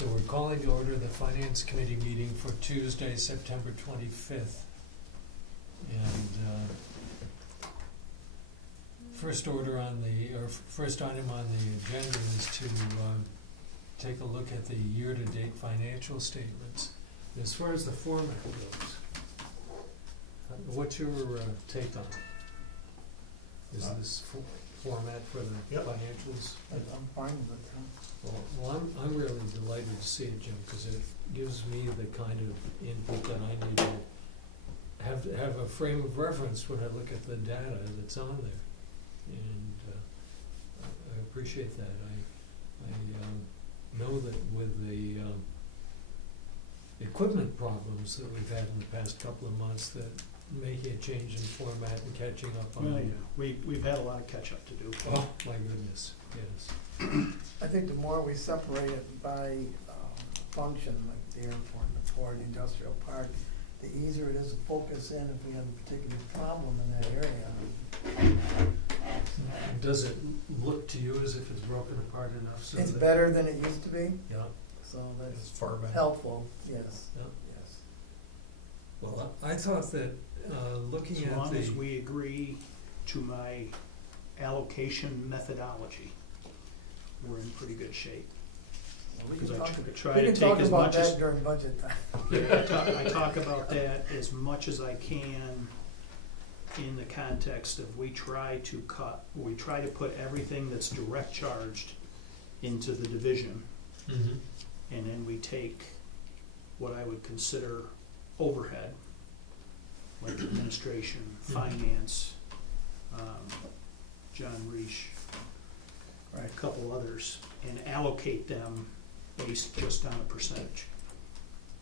So we're calling to order the Finance Committee meeting for Tuesday, September 25th. And first item on the agenda is to take a look at the year-to-date financial statements. As far as the format goes, what's your take on it? Is this format for the Yep. financials? I'm fine with it. Well, I'm really delighted to see it, Jim, because it gives me the kind of input that I need to have a frame of reference when I look at the data that's on there. And I appreciate that. I know that with the equipment problems that we've had in the past couple of months, that making a change in format and catching up on. Well, yeah, we've had a lot of catch up to do. Oh, my goodness, yes. I think the more we separate it by function, like the airport, the port, the industrial park, the easier it is to focus in if we have a particular problem in that area. Does it look to you as if it's broken apart enough so It's that? better than it used to be, Yeah, so that's far better. helpful, yes, yeah. yes. Well, I thought that, looking As at long as the, we agree to my allocation methodology, we're in pretty good shape. We Because can I talk, try we to can take talk as about much as, that during budget time. I talk about that as much as I can in the context of we try to put everything that's direct charged into the division, Mhm. and then we take what I would consider overhead, like administration, finance, John Reich, a couple others, and allocate them based just on a percentage.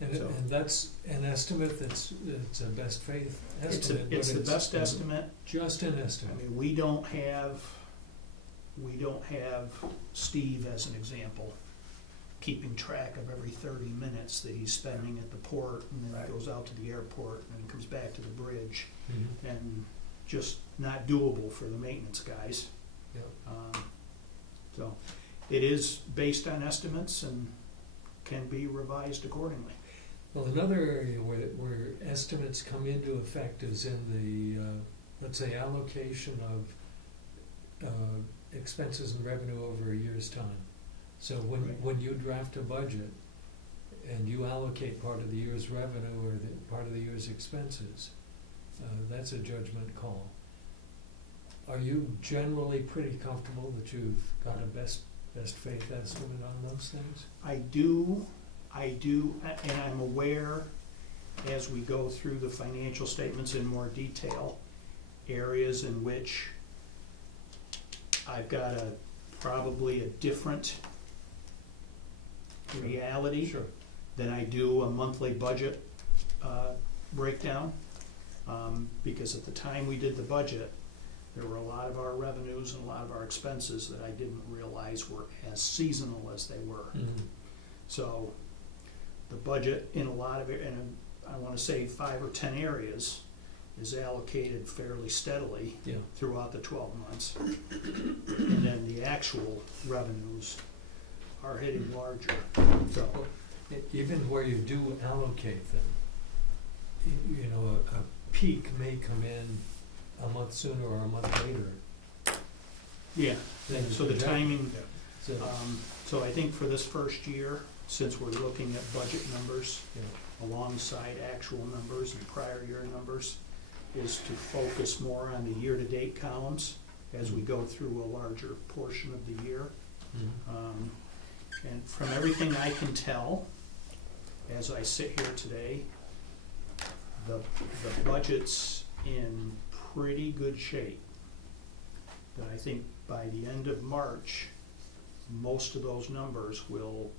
And, So- and that's an estimate it's a best faith It's estimate, but it's the best estimate. just an I estimate. mean, we don't have Steve, as an example, keeping track of every 30 minutes that he's spending at the port, and then Right. he goes out to the airport, and then comes back to the bridge, Mhm. and just not doable for the maintenance guys. Yeah. So it is based on estimates and can be revised accordingly. Well, another area where estimates come into effect is in the, let's say, allocation of expenses and revenue over a year's time. So Right. when you draft a budget and you allocate part of the year's revenue or part of the year's expenses, that's a judgment call. Are you generally pretty comfortable that you've got a best faith estimate on those things? I do, and I'm aware, as we go through the financial statements in more detail, areas in which I've got probably a different reality Sure. than I do a monthly budget breakdown. Because at the time we did the budget, there were a lot of our revenues and a lot of our expenses that I didn't realize were as seasonal as they were. Mhm. So the budget in a lot of, and I wanna say 5 or 10 areas, is allocated fairly steadily Yeah. throughout the 12 months. And then the actual revenues are hitting larger. So, Even where you do allocate them, you know, a peak may come in a month sooner or a month later. yeah, than so the projected. timing, So, so I think for this first year, since we're looking at budget numbers yeah. alongside actual numbers and prior year numbers, is to focus more on the year-to-date columns as we go through a larger portion of the year. Mhm. And from everything I can tell, as I sit here today, the budget's in pretty good shape. That I think by the end of March, most of those numbers will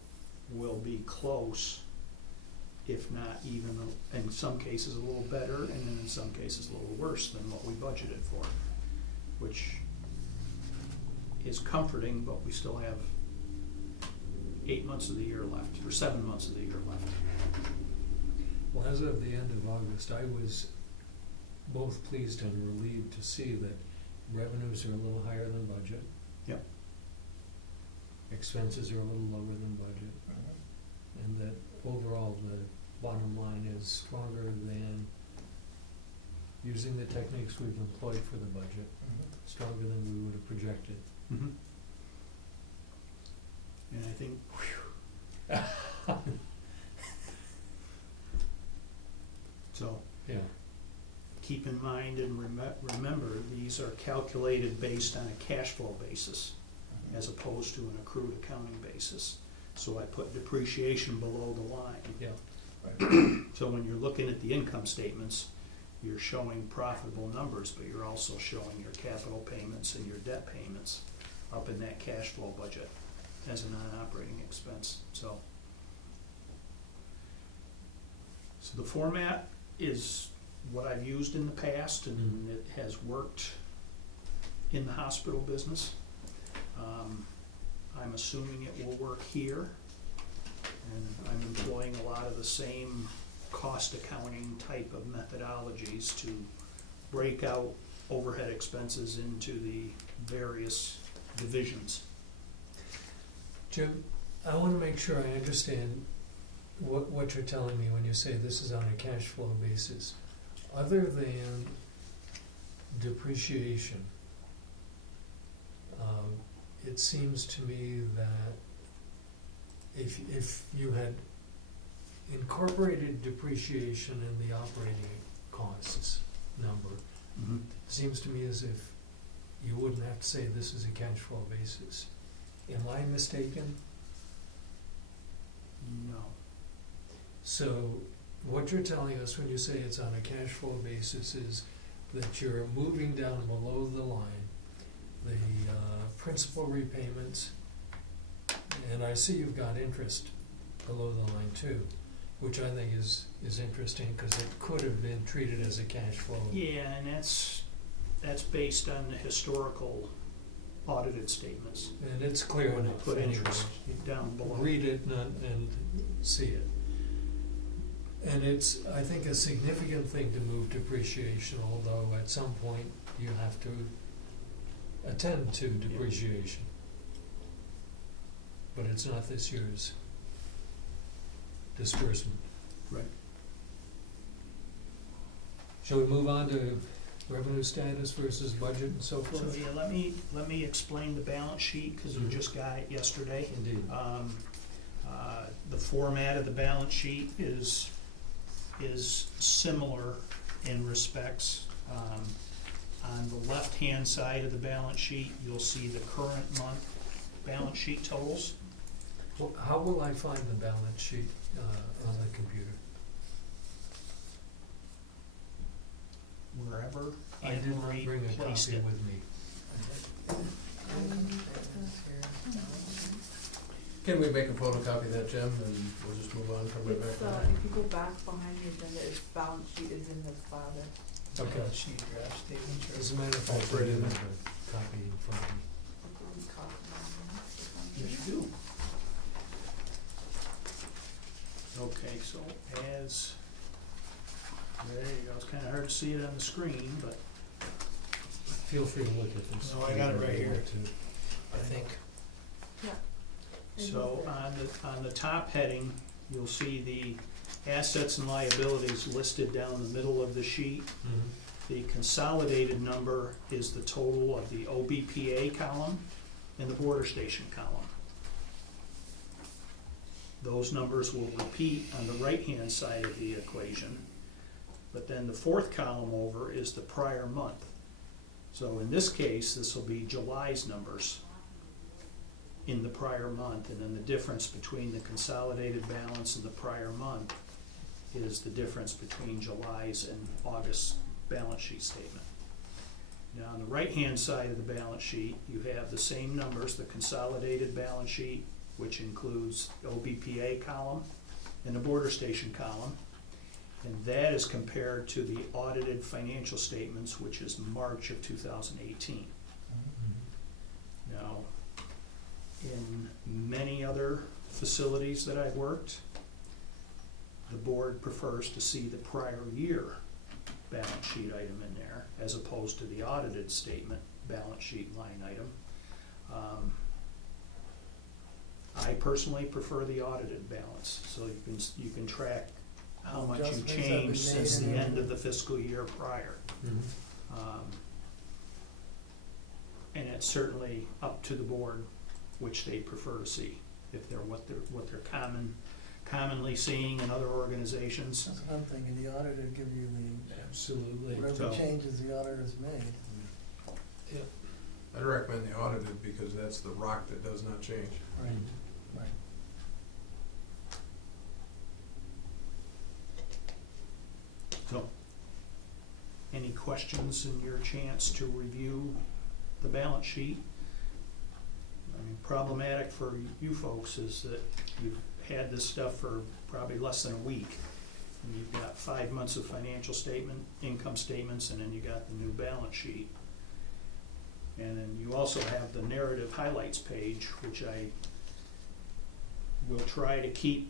be close, if not even, in some cases, a little better, and then in some cases, a little worse than what we budgeted for, which is comforting, but we still have 8 months of the year left, or 7 months of the year left. Well, as of the end of August, I was both pleased and relieved to see that revenues are a little higher than budget. Yep. Expenses are a little lower than budget. and that overall the bottom line is stronger than, using the techniques we've employed for the budget, stronger than we would have projected. Mhm. And I think, so, Yeah, keep in mind and remember, these are calculated based on a cash flow basis as opposed to an accrued accounting basis. So I put depreciation below the line. yeah, So when you're looking at the income statements, you're showing profitable numbers, but you're also showing your capital payments and your debt payments up in that cash flow budget as a non-operating expense, so. So the format is what I've used in the past, and it has worked in the hospital business. I'm assuming it will work here, and I'm employing a lot of the same cost accounting type of methodologies to break out overhead expenses into the various divisions. Jim, I wanna make sure I understand what you're telling me when you say this is on a cash flow basis. Other than depreciation, it seems to me that if you had incorporated depreciation in the operating costs number, it seems to me as if you wouldn't have to say this is a cash flow basis. Am I mistaken? No. So what you're telling us when you say it's on a cash flow basis is that you're moving down below the line, the principal repayments, and I see you've got interest below the line too, which I think is interesting, because it could have been treated as a cash flow. Yeah, and that's based on the historical audited statements. And it's clear When I enough put anyway. interest down below. Read it and see it. And it's, I think, a significant thing to move depreciation, although at some point you have to attend to depreciation. But it's not this year's disbursement. Right. Shall we move on to revenue status versus budget and so So forth? yeah, let me explain the balance sheet, because we just got it yesterday. Indeed. The format of the balance sheet is similar in respects. On the left-hand side of the balance sheet, you'll see the current month balance sheet totals. Well, how will I find the balance sheet on the computer? Wherever I did not Anne-Marie bring a placed copy it. with me. Can we make a photocopy of that, Jim, and we'll just move on from it back It's, to that? if you go back behind the agenda, its balance sheet is in the file there. Okay. Sheet draft statements. As a matter of fact, I Right do in have there. a copy in front of me. It's copy on Yes, you do. Okay, so as, there you go, it's kinda hard to see it on the screen, but Feel free to look at this. No, I got it right here. Too. I think. so on the top heading, you'll see the assets and liabilities listed down the middle of the sheet. Mhm. The consolidated number is the total of the OBPA column and the border station column. Those numbers will repeat on the right-hand side of the equation, but then the fourth column over is the prior month. So in this case, this will be July's numbers in the prior month, and then the difference between the consolidated balance and the prior month is the difference between July's and August's balance sheet statement. Now, on the right-hand side of the balance sheet, you have the same numbers, the consolidated balance sheet, which includes the OBPA column and the border station column, and that is compared to the audited financial statements, which is March of 2018. Mhm. Now, in many other facilities that I've worked, the board prefers to see the prior year balance sheet item in there as opposed to the audited statement balance sheet line item. I I personally prefer the audited balance, so you can track how much you Adjustments have been changed since made the and end of the fiscal year prior. And it's certainly up to the board which they prefer to see, if they're what they're commonly seeing in other organizations. That's what I'm thinking, the auditor give you the, Absolutely. whatever So- changes the auditor's made. I'd recommend the audited because that's the rock that does not change. Right, right. So, any questions in your chance to review the balance sheet? I mean, problematic for you folks is that you've had this stuff for probably less than a week. And you've got 5 months of financial statement, income statements, and then you got the new balance sheet. And then you also have the narrative highlights page, which I will try to keep,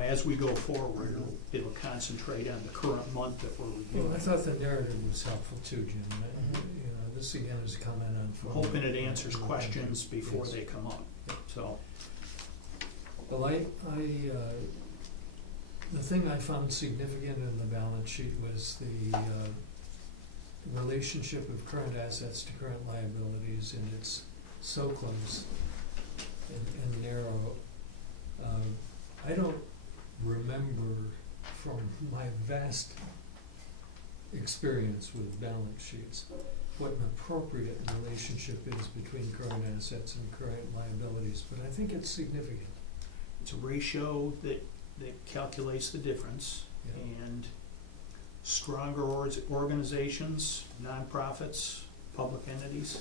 as we go forward, it'll concentrate on the current month that we're Well, reviewing. I thought the narrative was helpful too, Jim. Mhm. This again is a comment on. I'm hoping it answers questions before Yes. they come up, so. Well, the thing I found significant in the balance sheet was the relationship of current assets to current liabilities, and it's so close and narrow. I don't remember from my vast experience with balance sheets what an appropriate relationship is between current assets and current liabilities, but I think it's significant. It's a ratio that calculates the difference, Yeah. and stronger organizations, nonprofits, public entities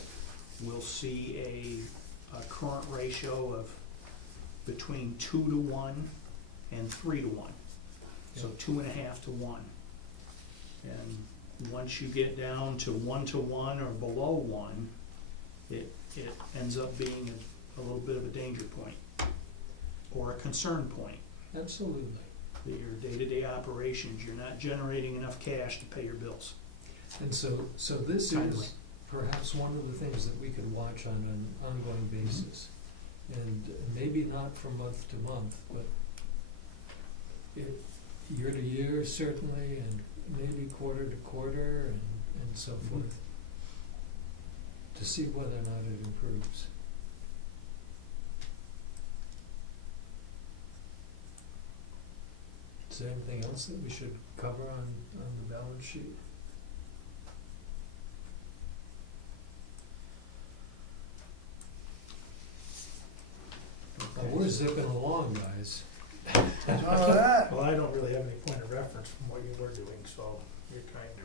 will see a current ratio of between 2 to 1 and 3 to 1. So Yeah. 2.5 to 1. And once you get down to 1 to 1 or below 1, it ends up being a little bit of a danger point or a concern point. Absolutely. That your day-to-day operations, you're not generating enough cash to pay your bills. And so this Timely. is perhaps one of the things that we could watch on an ongoing basis. And maybe not from month to month, but year to year certainly, and maybe quarter to quarter, and so forth, to see whether or not it improves. Is there anything else that we should cover on the balance sheet? Well, we're zipping along, guys. All right. Well, I don't really have any point of reference from what you were doing, so you're trying to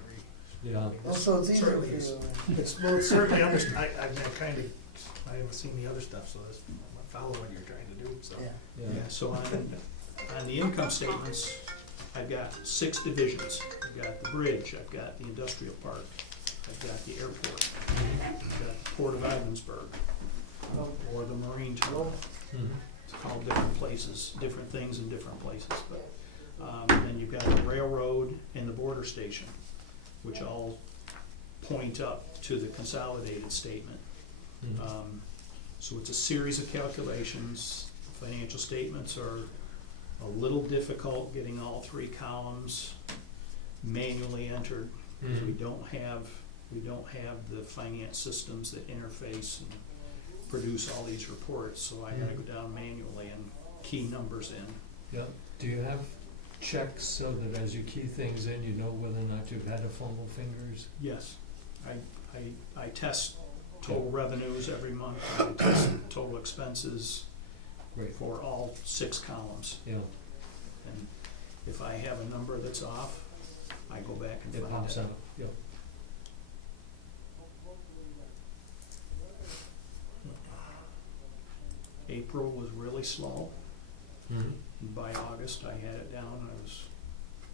Yeah. Well, so it's easier for Certainly you. is. It's certainly I haven't seen the other stuff, so that's, I follow what you're trying to do, so. Yeah. Yeah, so on the income statements, I've got 6 divisions. I've got the bridge, I've got the industrial park, I've got the airport, I've got the Port of Ivensburg, or the marine terminal. Mhm. It's called different places, different things in different places, but, then you've got the railroad and the border station, which all point up to the consolidated statement. Mhm. So it's a series of calculations. Financial statements are a little difficult getting all 3 columns manually entered. Mhm. We don't have the finance systems that interface and produce all these reports, so I gotta go down manually and key numbers in. Yeah. Do you have checks so that as you key things in, you know whether or not you've had to fumble fingers? Yes, I test total revenues every month, I test total expenses Great. for all 6 columns. Yeah, And if I have a number that's off, I go back and it find pops it. out, yeah. April was really slow. Mhm. By August, I had it down, I was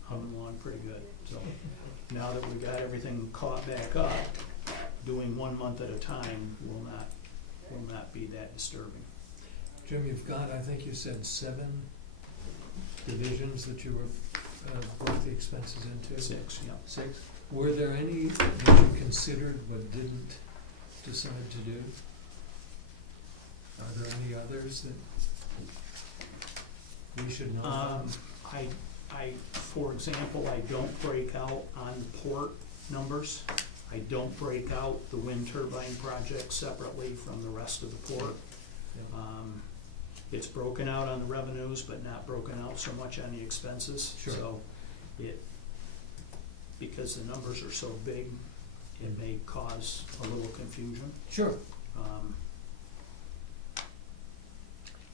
humming along pretty good. So now that we got everything caught back up, doing 1 month at a time will not be that disturbing. Jim, you've got, I think you said 7 divisions that you were, broke the expenses into? 6, yeah. 6? Were there any that you considered but didn't decide to do? Are there any others that we should know about? For example, I don't break out on the port numbers. I don't break out the wind turbine project separately from the rest of the port. Yeah. It's broken out on the revenues, but not broken out so much on the expenses. Sure. So because the numbers are so big, it may cause a little confusion. Sure.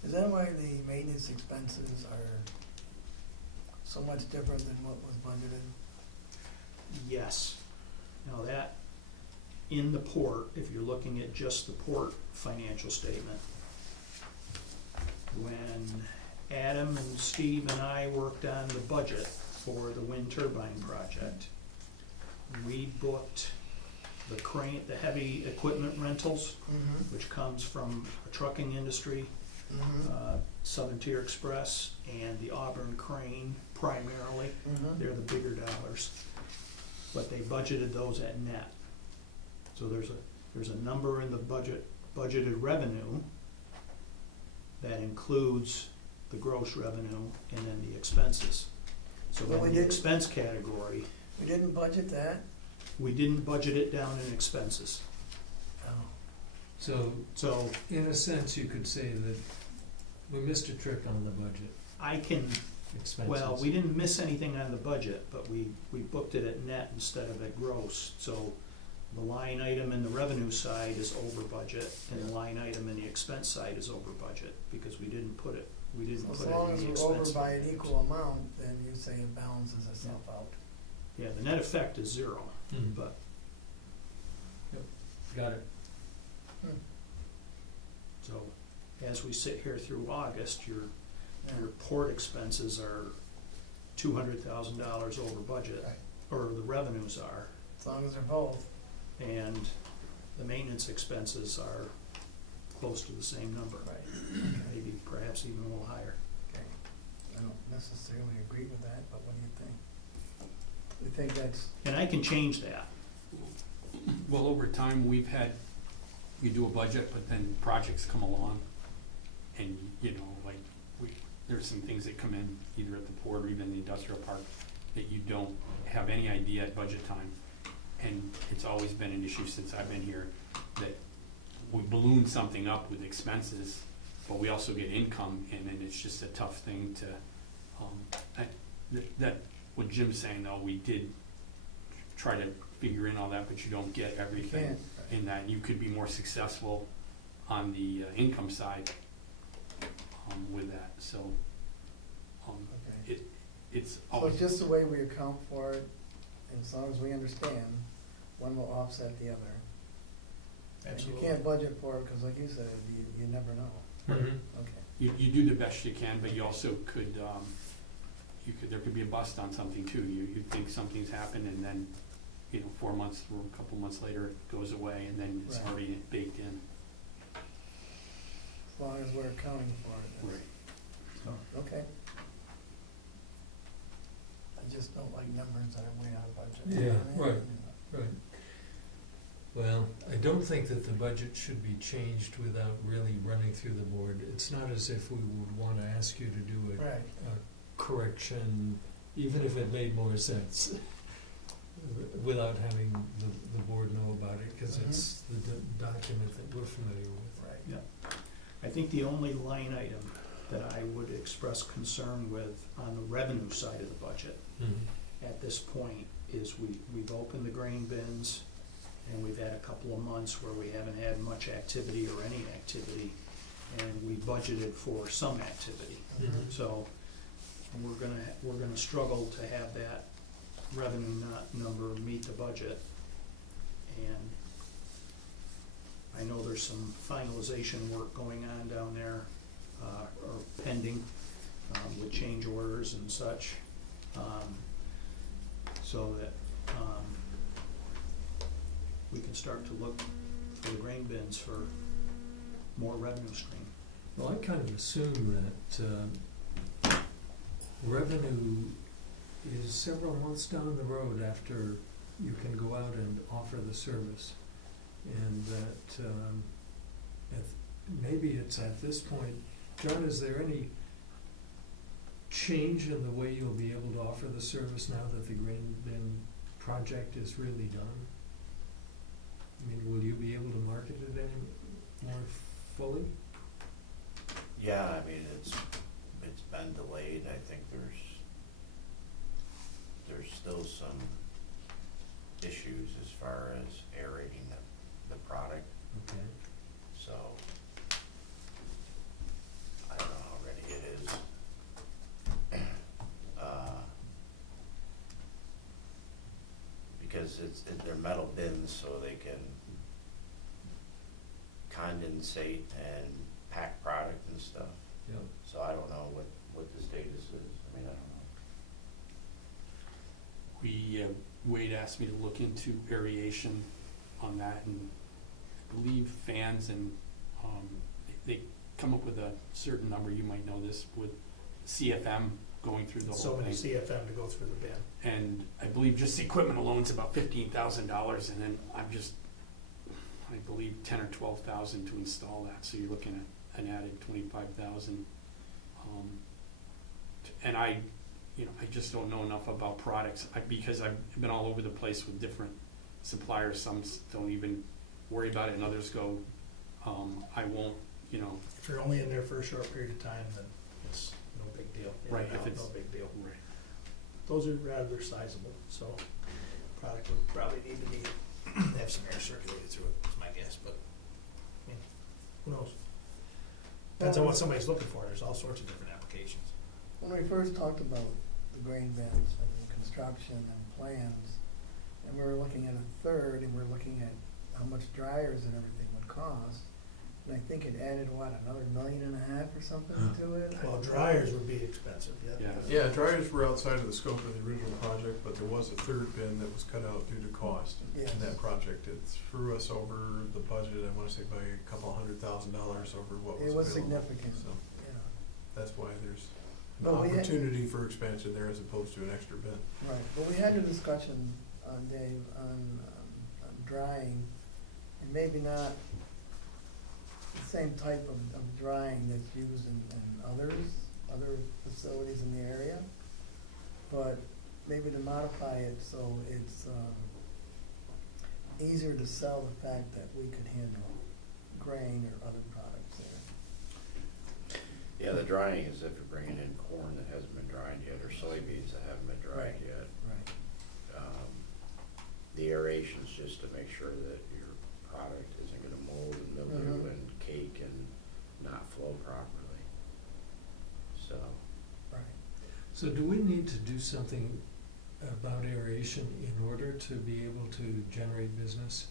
Is that why the maintenance expenses are so much different than what was budgeted? Yes. Now that, in the port, if you're looking at just the port financial statement, when Adam and Steve and I worked on the budget for the wind turbine project, we booked the crane, the heavy equipment rentals, Mm-hmm. which comes from a trucking industry, Mm-hmm. Southern Tier Express, and the Auburn crane primarily. Mm-hmm. They're the bigger dollars, but they budgeted those at net. So there's a number in the budgeted revenue that includes the gross revenue and then the expenses. So But we in the didn't- expense category, We didn't budget that? we didn't budget it down in expenses. Oh. So In a sense, you could say that we missed a trick on the budget I can, expenses. well, we didn't miss anything on the budget, but we booked it at net instead of at gross. So the line item in the revenue side is over budget, and the line item in the expense side is over budget, because we didn't put it So in as the long as expense. we're over by an line. equal amount, then you say it balances itself out. Yeah, the net effect is zero, Hmm. but Got it. so as we sit here through August, your Yeah. port expenses are $200,000 over budget, Right. or the revenues are, As long as they're both. and the maintenance expenses are close to the same number, Right. maybe perhaps even a little higher. Okay. I don't necessarily agree with that, but what do you think? You think that's, And I can change that. Well, over time, we do a budget, but then projects come along, and, you know, like, there's some things that come in, either at the port or even the industrial park, that you don't have any idea at budget time. And it's always been an issue since I've been here, that we balloon something up with expenses, but we also get income, and then it's just a tough thing to, what Jim's saying, though, we did try to figure in all that, but you don't get you everything can't. in that. You could be more successful on the income side with that, so Okay. it's So always, it's just the way we account for it, and as long as we understand, one will offset the other. And you can't budget for it, cause like you said, you never know. Mhm. Okay. you do the best you can, but you also could, there could be a bust on something too. You think something's happened, and then, 4 months or a couple months later, it goes away, and then it's Right. already baked in. As long as we're accounting for it. that's- Okay. I just don't like numbers that are way out of budget. Yeah, right. Right. Well, I don't think that the budget should be changed without really running through the board. It's not as if we would wanna ask you to do Right. a correction, even if it made more sense, without having the board know about it, cause it's the document that we're familiar with. Right. I think the only line item that I would express concern with on the revenue side of the budget at this point is we've opened the grain bins, and we've had a couple of months where we haven't had much activity or any activity, and we budgeted for some activity. Mhm. So we're gonna struggle to have that revenue number meet the budget. And I know there's some finalization work going on down there, or pending, with change orders and such, so that, we can start to look for the grain bins for more revenue stream. Well, I kind of assume that revenue is several months down the road after you can go out and offer the service. And that maybe it's at this point, John, is there any change in the way you'll be able to offer the service now that the grain bin project is really done? I mean, will you be able to market it any more fully? Yeah, I mean, it's been delayed. I think there's still some issues as far as aerating the product, Okay. so I don't know how ready it is. Because they're metal bins, so they can condensate and pack product and stuff. Yep. So I don't know what the status is. I mean, I don't know. Wade asked me to look into aeration on that, and I believe fans and, they come up with a certain number, you might know this, with CFM going through the whole So many thing. CFM to go through the bin. And I believe just the equipment alone's about $15,000, and then I believe 10 or 12,000 to install that, so you're looking at an added 25,000. And I just don't know enough about products, because I've been all over the place with different suppliers. Some don't even worry about it, and others go, I won't, If you're only in there for a short period of time, then it's no big deal. In Right, and if out, it's- no big deal. right. Those are rather sizable, so product would probably need to be, have some air circulated through it, is my guess, but, I mean, who knows? Depends on what somebody's looking for. There's all sorts of different applications. When we first talked about the grain bins and construction and plans, and we were looking at a third, and we we're looking at how much dryers and everything would cost, and I think it added, another $1.5 million or something to it? Well, dryers would be expensive, yeah. Yeah, dryers were outside of the scope of the original project, but there was a third bin that was cut out due to cost. Yes. And that project, it threw us over the budget, I wanna say by a couple $100,000 over what was It was available. significant, So yeah. that's why there's an But we had- opportunity for expansion there as opposed to an extra bin. Right, but we had a discussion, Dave, on drying, and maybe not the same type of drying that's used in other facilities in the area, but maybe to modify it so it's easier to sell the fact that we could handle grain or other products there. Yeah, the drying is if you're bringing in corn that hasn't been dried yet, or soybeans that haven't been dried Right. yet. Right. The aeration's just to make sure that your product isn't gonna mold and mildew Mhm. and cake and not flow properly. So, Right. So do we need to do something about aeration in order to be able to generate business?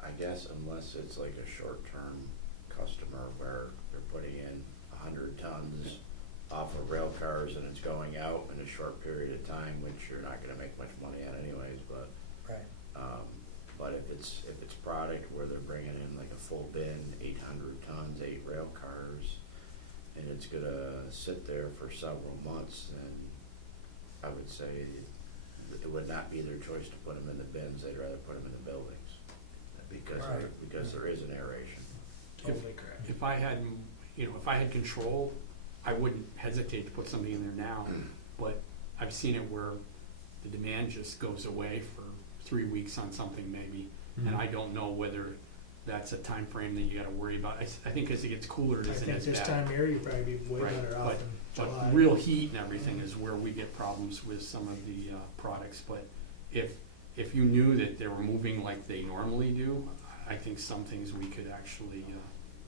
I guess unless it's like a short-term customer where they're putting in 100 tons off of rail cars and it's going out in a short period of time, which you're not gonna make much money on anyways, but Right. but if it's product where they're bringing in like a full bin, 800 tons, 8 rail cars, and it's gonna sit there for several months, then I would say it would not be their choice to put them in the bins. They'd rather put them in the buildings Right. because there is an aeration. Totally correct. If I had control, I wouldn't hesitate to put something in there now, but I've seen it where the demand just goes away for 3 weeks on something maybe, and I don't know whether that's a time frame that you gotta worry about. I think as it gets cooler, it I isn't think as this bad. time of year, you'd probably be way Right, better off in July. But real heat and everything is where we get problems with some of the products, but if you knew that they were moving like they normally do, I think some things we could actually,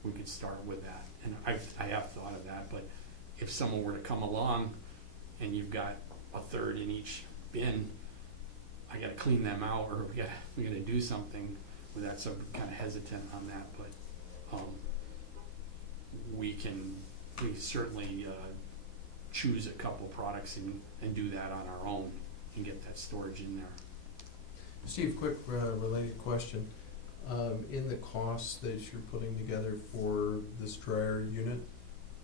we could start with that. And I have thought of that, but if someone were to come along and you've got a third in each bin, I gotta clean them out, or we gotta do something with that, so I'm kinda hesitant on that, but, we certainly, choose a couple products and do that on our own and get that storage in there. Steve, quick related question. In the costs that you're putting together for this dryer unit,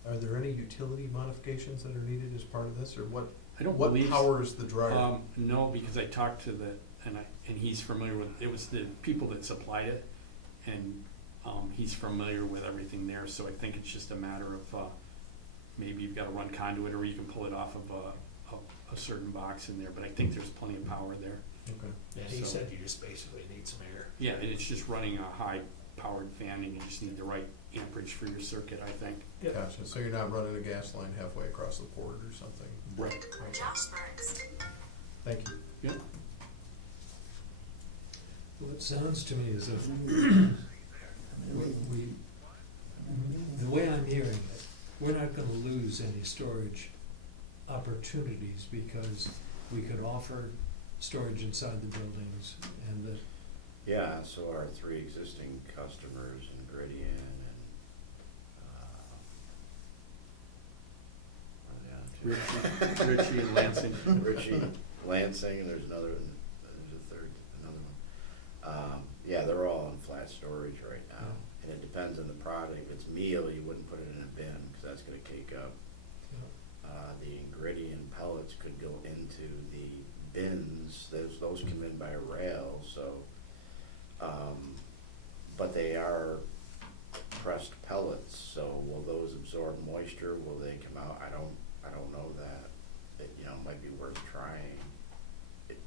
are there any utility modifications that are needed as part of this, or what I don't what believe. powers the dryer? No, because I talked to and he's familiar with, it was the people that supplied it, and He's familiar with everything there, so I think it's just a matter of, maybe you've gotta run conduit, or you can pull it off of a certain box in there, but I think there's plenty of power there. Okay. And he So- said you just basically need some air. Yeah, and it's just running a high-powered fan, and you just need the right amperage for your circuit, I think. Yep. Gotcha, so you're not running a gas line halfway across the port or something? Right. Okay. Thank you. Yeah. Well, it sounds to me as if we, the way I'm hearing it, we're not gonna lose any storage opportunities because we could offer storage inside the buildings and the, Yeah, so our three existing customers in Griddian and, what are the other two? Richie and Lansing. Richie, Lansing, and there's another one, there's a third, another one. Yeah, they're all in flat storage right now, and it depends on the product. If it's meal, you wouldn't put it in a bin, cause that's gonna cake up. The Ingridion pellets could go into the bins, those come in by rail, so, but they are pressed pellets, so will those absorb moisture, will they come out? I don't know that. It, might be worth trying,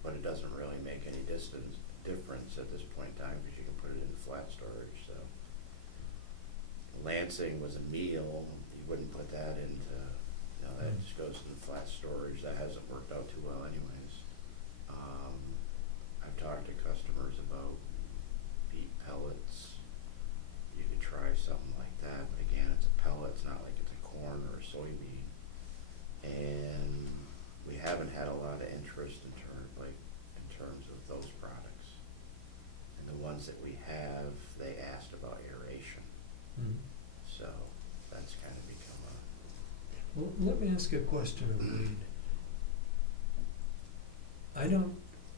but it doesn't really make any difference at this point in time, because you can put it in flat storage, so. Lansing was a meal, you wouldn't put that into, that just goes in flat storage. That hasn't worked out too well anyways. I've talked to customers about beet pellets. You could try something like that, but again, it's a pellet, it's not like it's a corn or a soybean. And we haven't had a lot of interest in terms of those products. And the ones that we have, they asked about aeration. So that's kind of become a well, let me ask you a question of Reed. I don't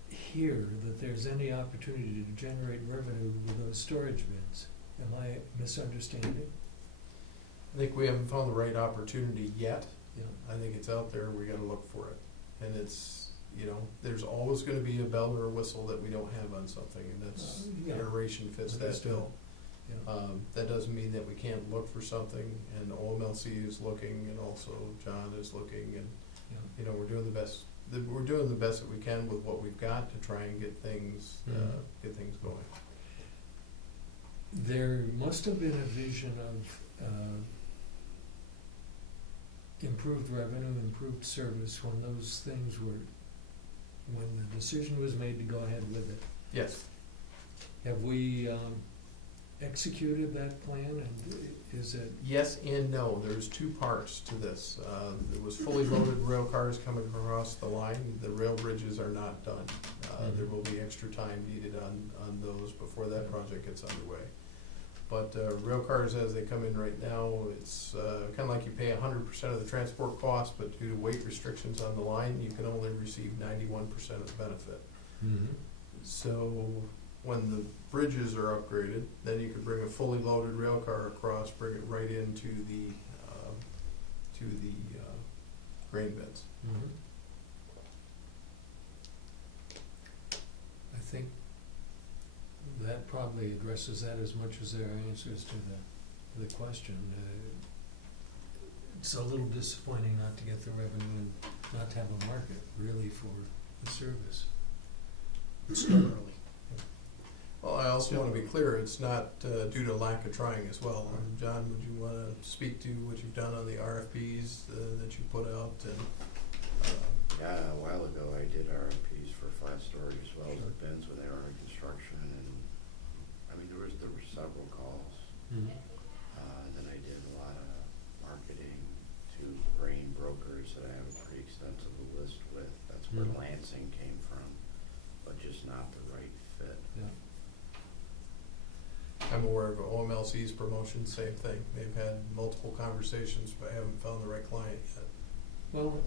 hear that there's any opportunity to generate revenue with those storage bins. Am I misunderstanding? I think we haven't found the right opportunity yet. Yeah. I think it's out there, we gotta look for it. And it's, there's always gonna be a bell or a whistle that we don't have on something, and that's, Yeah. iteration fits that Understood. bill. Yeah. That doesn't mean that we can't look for something, and OMLC is looking, and also John is looking, and, Yeah. we're doing the best, we're doing the best that we can with what we've got to try and get things, get things going. There must have been a vision of improved revenue, improved service when those things when the decision was made to go ahead with it. Yes. Have we executed that plan, and is it, Yes and no, there's two parts to this. There was fully loaded rail cars coming across the line, the rail bridges are not done. There will be extra time needed on those before that project gets underway. But rail cars as they come in right now, it's kinda like you pay 100% of the transport cost, but due to weight restrictions on the line, you can only receive 91% of the benefit. So when the bridges are upgraded, then you could bring a fully loaded rail car across, bring it right into the grain bins. I think that probably addresses that as much as there are answers to the question. It's a little disappointing not to get the revenue and not to have a market really for the service. Start early. Well, I also wanna be clear, it's not due to lack of trying as well. John, would you wanna speak to what you've done on the RFPs that you put out and? Yeah, a while ago I did RFPs for flat storage as well as the bins when they were in construction, and there were several calls. And then I did a lot of marketing to grain brokers that I have a pretty extensive list with. That's where Lansing came from, but just not the right fit. Yeah. I'm aware of OMLC's promotion, same thing. They've had multiple conversations, but haven't found the right client yet. Well,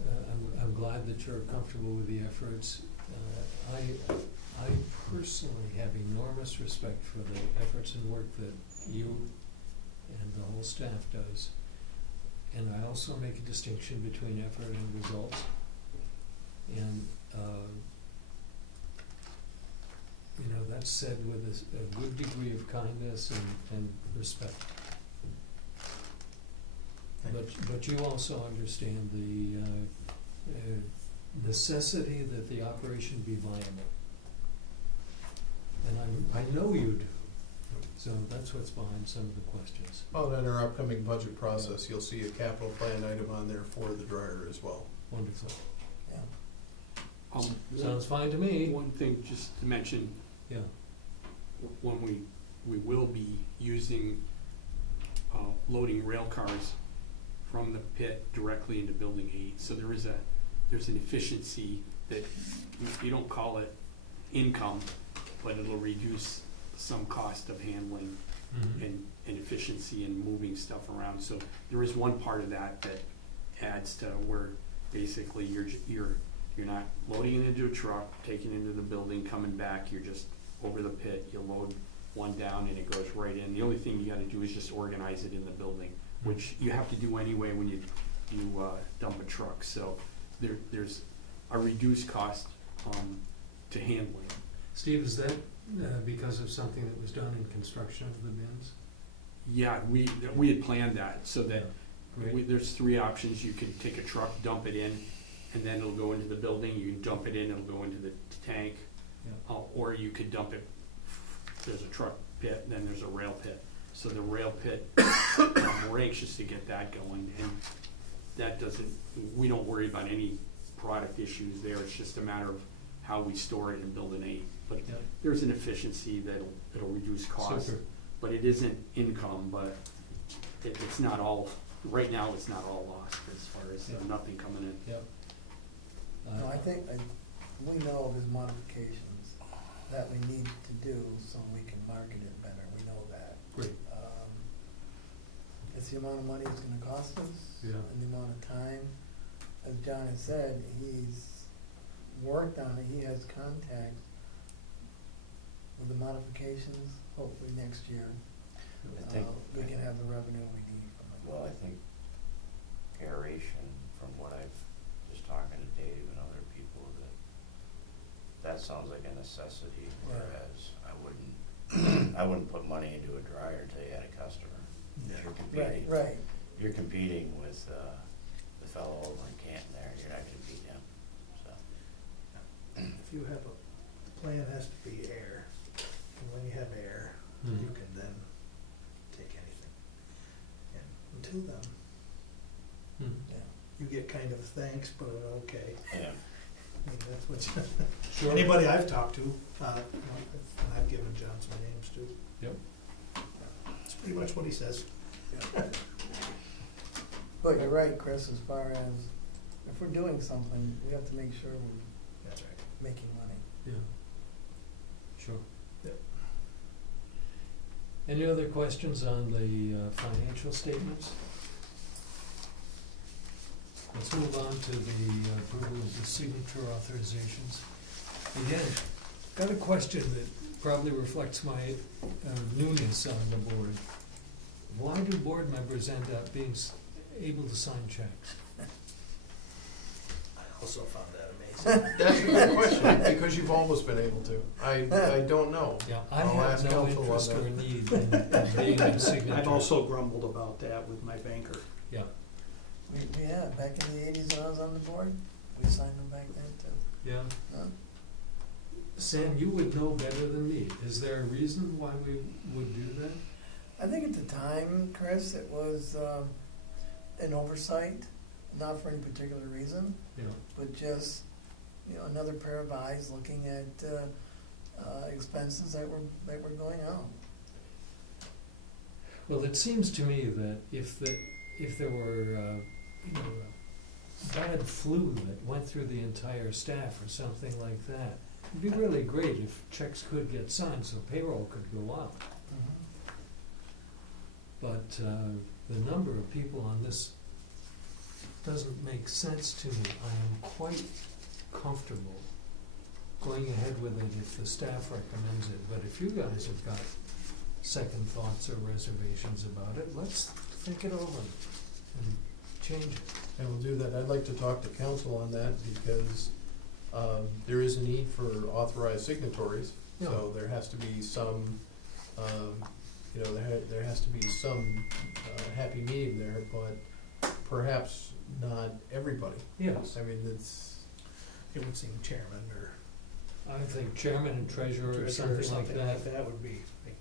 I'm glad that you're comfortable with the efforts. I personally have enormous respect for the efforts and work that you and the whole staff does. And I also make a distinction between effort and results. And you know, that's said with a good degree of kindness and respect. But you also understand the necessity that the operation be viable. And I know you do, so that's what's behind some of the questions. Well, in our upcoming budget process, you'll see a capital plan item on there for the dryer as well. Wonderful. Yeah. Sounds fine to me. One thing just to mention, Yeah, when we will be using, loading rail cars from the pit directly into building 8. So there's an efficiency that you don't call it income, but it'll reduce some cost of handling and efficiency in moving stuff around. So there is one part of that adds to where basically you're not loading it into a truck, taking it into the building, coming back, you're just over the pit, you load one down and it goes right in. The only thing you gotta do is just organize it in the building, which you have to do anyway when you dump a truck. So there's a reduced cost to handling. Steve, is that because of something that was done in construction of the bins? Yeah, we had planned that so that Great. there's 3 options. You can take a truck, dump it in, and then it'll go into the building. You can dump it in, it'll go into the tank. Yeah. Or you could dump it, there's a truck pit, then there's a rail pit. So the rail pit, we're anxious to get that going, and that we don't worry about any product issues there. It's just a matter of how we store it in building 8. But Yeah. there's an efficiency that'll reduce cost. Super. But it isn't income, but it's not all, right now it's not all lost as far as Yeah. nothing coming in. Yep. No, I think, we know there's modifications that we need to do so we can market it better, we know that. Great. It's the amount of money it's gonna cost us. Yeah. And the amount of time. As John has said, he's worked on it, he has contacts with the modifications, hopefully next year. I think, We can have the revenue we need from it. well, I think aeration, from what I've, just talking to Dave and other people, that sounds like a necessity, Right. whereas I wouldn't put money into a dryer until you had a customer. You're competing. Right, You're competing with, the fellow over in Canton there, you're not gonna beat him, so. If you have a plan has to be air, and when you have air, Mhm. you can then take anything. And until then, yeah. you get kind of thanks, but okay. Yeah. I mean, that's what Sure. anybody I've talked to, and I've given John some names too. Yep. It's pretty much what he says. But you're right, Chris, as far as, if we're doing something, we have to make sure we're That's right. making money. Yeah. Sure. Yep. Any other questions on the financial statements? Let's move on to the approval of the signature authorizations. Again, got a question that probably reflects my newness on the board. Why do board members end up being able to sign checks? I also found that amazing. That's a good question, because you've always been able to. I don't know. Yeah, I I'll have ask no counsel on interest that. or need in being a signature. I've also grumbled about that with my banker. Yeah, Yeah, back in the 80s when I was on the board, we signed them back then too. yeah. Huh? Sam, you would know better than me. Is there a reason why we would do that? I think at the time, Chris, it was an oversight, not for any particular reason, Yeah. but just, another pair of eyes looking at expenses that were going on. Well, it seems to me that if there were, a bad flu that went through the entire staff or something like that, it'd be really great if checks could get signed so payroll could go up. But the number of people on this doesn't make sense to me. I am quite comfortable going ahead with it if the staff recommends it. But if you guys have got second thoughts or reservations about it, let's think it over and change it. And we'll do that. I'd like to talk to council on that, because there is a need for authorized signatories So there has to be some, you know, there has to be some happy medium there, but perhaps not everybody. Yes, I mean, it's, It would seem chairman or I think chairman and treasurer or treasurer or something like that. that would be like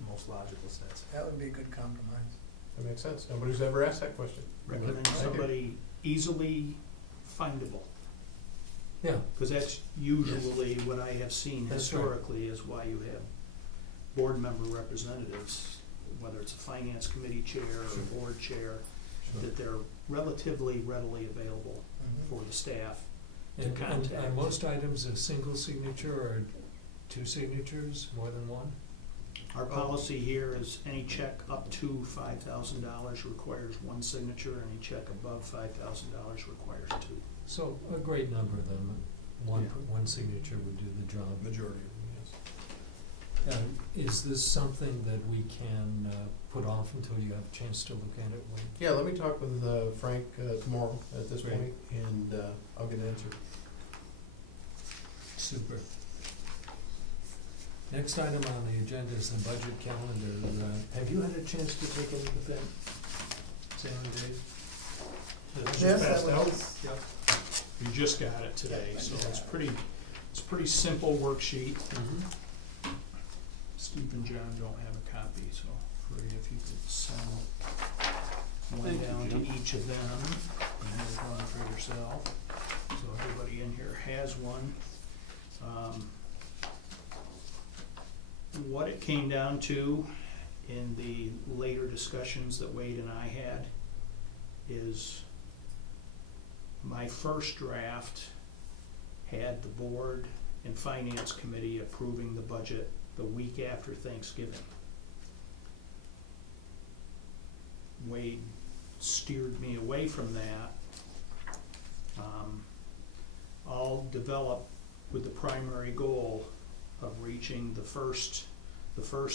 the most logical sense. That would be a good compromise. that makes sense. Nobody's ever asked that question. Recommend Thank you. somebody easily findable, Yeah, because that's usually what I have seen That's right. historically is why you have board member representatives, whether it's a finance committee chair or Sure. a board chair, Sure. that they're relatively readily available for the staff. and are contact. most items a single signature or two signatures, more than one? Our policy here is any check up to $5,000 requires one signature, any check above $5,000 requires two. So a great number of them, Yeah. one signature would do the job. Majority of them, yes. Is this something that we can put off until you have a chance to look at it? Wayne? Yeah, let me talk with Frank tomorrow at this Great. point, and I'll get an answer. Super. Next item on the agenda is the budget calendar. Have you had a chance to take a look at that, Sam and Dave? Yes, passed I out? was, You just got it today, Yeah, I so just it's got it. pretty simple worksheet. Mm-hmm. Steve and John don't have a copy, so Free, if you could send one Thank you, down to Jim. each of them, and here's one for yourself. So everybody in here has one. What it came down to in the later discussions that Wade and I had is my first draft had the board and finance committee approving the budget the week after Thanksgiving. Wade steered me away from that. All developed with the primary goal of reaching the first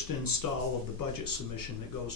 install of the budget submission that goes